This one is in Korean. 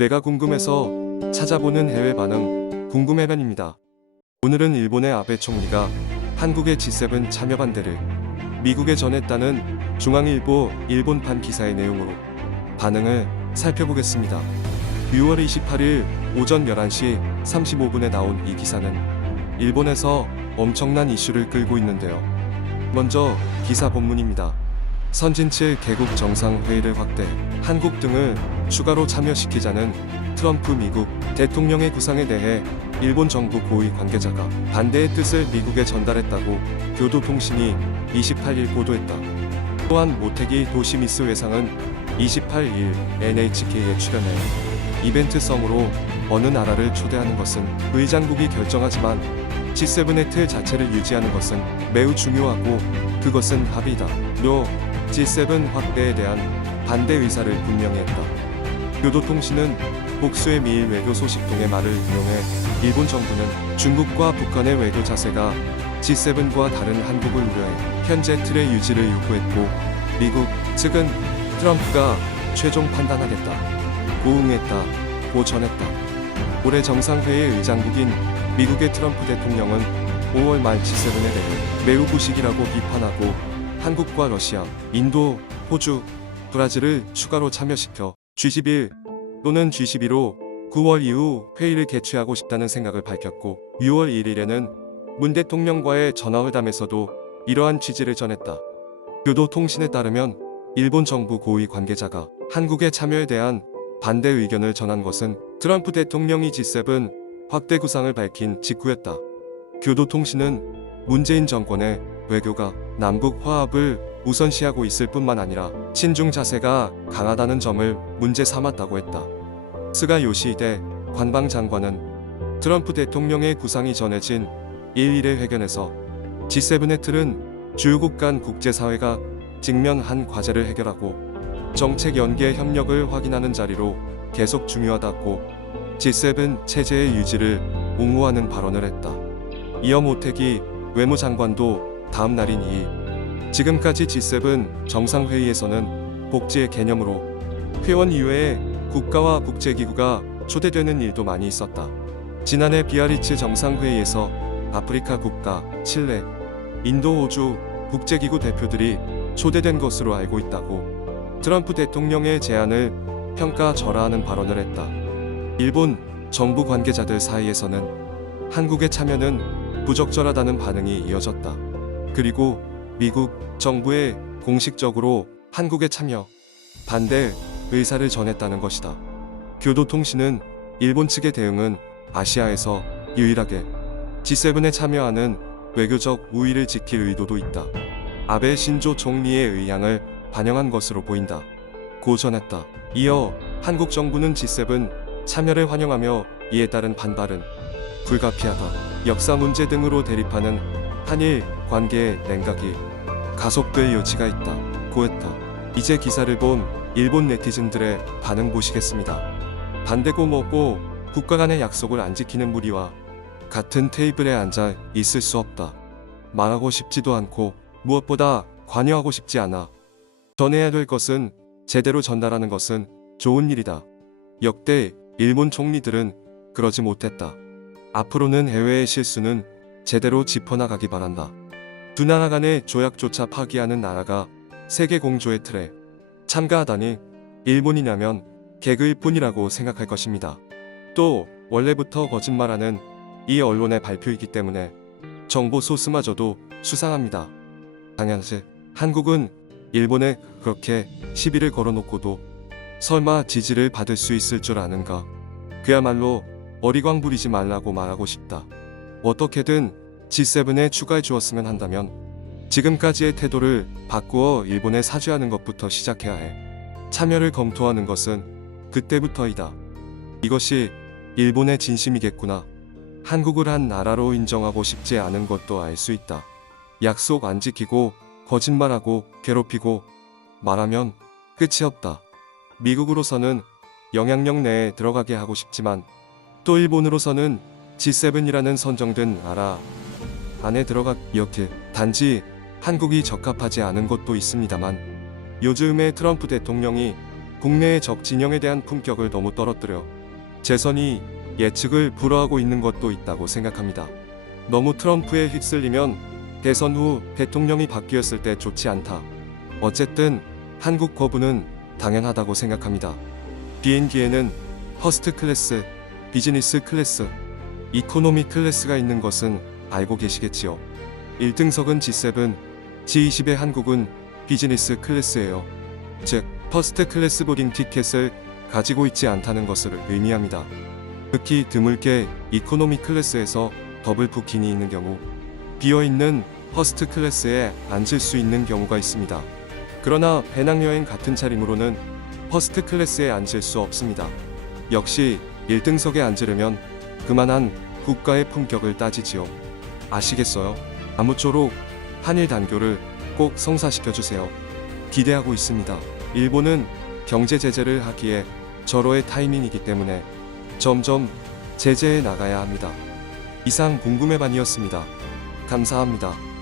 내가 궁금해서 찾아보는 해외 반응 궁금해변입니다. 오늘은 일본의 아베 총리가 한국의 G7 참여 반대를 미국에 전했다는 중앙일보 일본판 기사의 내용으로 반응을 살펴보겠습니다. 6월 28일 오전 11시 35분에 나온 이 기사는 일본에서 엄청난 이슈를 끌고 있는데요. 먼저 기사 본문입니다. 선진7 개국 정상회의를 확대, 한국 등을 추가로 참여시키자는 트럼프 미국 대통령의 구상에 대해 일본 정부 고위 관계자가 반대의 뜻을 미국에 전달했다고 교도통신이 28일 보도했다. 또한 모태기 도시미스 외상은 28일 NHK에 출연해 이벤트성으로 어느 나라를 초대하는 것은 의장국이 결정하지만 G7의 틀 자체를 유지하는 것은 매우 중요하고 그것은 합의다. 로 G7 확대에 대한 반대 의사를 분명히 했다. 교도통신은 복수의 미일 외교 소식통의 말을 인용해 일본 정부는 중국과 북한의 외교 자세가 G7과 다른 한국을 우려해 현재 틀의 유지를 요구했고 미국 측은 트럼프가 최종 판단하겠다 고 응했다 고 전했다. 올해 정상회의 의장국인 미국의 트럼프 대통령은 5월 말 G7에 대해 매우 부식이라고 비판하고 한국과 러시아, 인도, 호주, 브라질을 추가로 참여시켜 G11 또는 G12로 9월 이후 회의를 개최하고 싶다는 생각을 밝혔고 6월 1일에는 문 대통령과의 전화회담에서도 이러한 취지를 전했다. 교도통신에 따르면 일본 정부 고위 관계자가 한국의 참여에 대한 반대 의견을 전한 것은 트럼프 대통령이 G7 확대 구상을 밝힌 직후였다. 교도통신은 문재인 정권의 외교가 남북 화합을 우선시하고 있을 뿐만 아니라 친중 자세가 강하다는 점을 문제 삼았다고 했다. 스가 요시히데 관방장관은 트럼프 대통령의 구상이 전해진 1일의 회견에서 G7의 틀은 주요국 간 국제사회가 직면한 과제를 해결하고 정책 연계 협력을 확인하는 자리로 계속 중요하다고 G7 체제의 유지를 옹호하는 발언을 했다. 이어 모태기 외무장관도 다음 날인 2일 지금까지 G7 정상회의에서는 복지의 개념으로 회원 이외에 국가와 국제기구가 초대되는 일도 많이 있었다. 지난해 비아리츠 정상회의에서 아프리카 국가, 칠레, 인도, 호주 국제기구 대표들이 초대된 것으로 알고 있다고 트럼프 대통령의 제안을 평가절하하는 발언을 했다. 일본 정부 관계자들 사이에서는 한국의 참여는 부적절하다는 반응이 이어졌다. 그리고 미국 정부에 공식적으로 한국의 참여 반대 의사를 전했다는 것이다. 교도통신은 일본 측의 대응은 아시아에서 유일하게 G7에 참여하는 외교적 우위를 지킬 의도도 있다. 아베 신조 총리의 의향을 반영한 것으로 보인다 고 전했다. 이어 한국 정부는 G7 참여를 환영하며 이에 따른 반발은 불가피하다. 역사 문제 등으로 대립하는 한일 관계의 냉각이 가속될 여지가 있다 고 했다. 이제 기사를 본 일본 네티즌들의 반응 보시겠습니다. 반대고 뭐고 국가 간의 약속을 안 지키는 무리와 같은 테이블에 앉아 있을 수 없다. 말하고 싶지도 않고 무엇보다 관여하고 싶지 않아. 전해야 될 것은 제대로 전달하는 것은 좋은 일이다. 역대 일본 총리들은 그러지 못했다. 앞으로는 해외의 실수는 제대로 짚어나가기 바란다. 두 나라 간의 조약조차 파기하는 나라가 세계 공조의 틀에 참가하다니 일본이냐면 개그일 뿐이라고 생각할 것입니다. 또 원래부터 거짓말하는 이 언론의 발표이기 때문에 정보 소스마저도 수상합니다. 당연히 한국은 일본에 그렇게 시비를 걸어놓고도 설마 지지를 받을 수 있을 줄 아는가. 그야말로 어리광 부리지 말라고 말하고 싶다. 어떻게든 G7에 추가해 주었으면 한다면 지금까지의 태도를 바꾸어 일본에 사죄하는 것부터 시작해야 해. 참여를 검토하는 것은 그때부터이다. 이것이 일본의 진심이겠구나. 한국을 한 나라로 인정하고 싶지 않은 것도 알 수 있다. 약속 안 지키고 거짓말하고 괴롭히고 말하면 끝이 없다. 미국으로서는 영향력 내에 들어가게 하고 싶지만 또 일본으로서는 G7이라는 선정된 나라 안에 들어가 이렇게 단지 한국이 적합하지 않은 것도 있습니다만 요즘의 트럼프 대통령이 국내의 적 진영에 대한 품격을 너무 떨어뜨려 재선이 예측을 불허하고 있는 것도 있다고 생각합니다. 너무 트럼프에 휩쓸리면 대선 후 대통령이 바뀌었을 때 좋지 않다. 어쨌든 한국 거부는 당연하다고 생각합니다. 비행기에는 퍼스트 클래스, 비즈니스 클래스, 이코노미 클래스가 있는 것은 알고 계시겠지요. 1등석은 G7, G20의 한국은 비즈니스 클래스예요. 즉, 퍼스트 클래스 보딩 티켓을 가지고 있지 않다는 것을 의미합니다. 특히 드물게 이코노미 클래스에서 더블 부킹이 있는 경우 비어있는 퍼스트 클래스에 앉을 수 있는 경우가 있습니다. 그러나 배낭여행 같은 차림으로는 퍼스트 클래스에 앉을 수 없습니다. 역시 1등석에 앉으려면 그만한 국가의 품격을 따지지요. 아시겠어요? 아무쪼록 한일 단교를 꼭 성사시켜주세요. 기대하고 있습니다. 일본은 경제 제재를 하기에 절호의 타이밍이기 때문에 점점 제재해 나가야 합니다. 이상 궁금해반이었습니다. 감사합니다.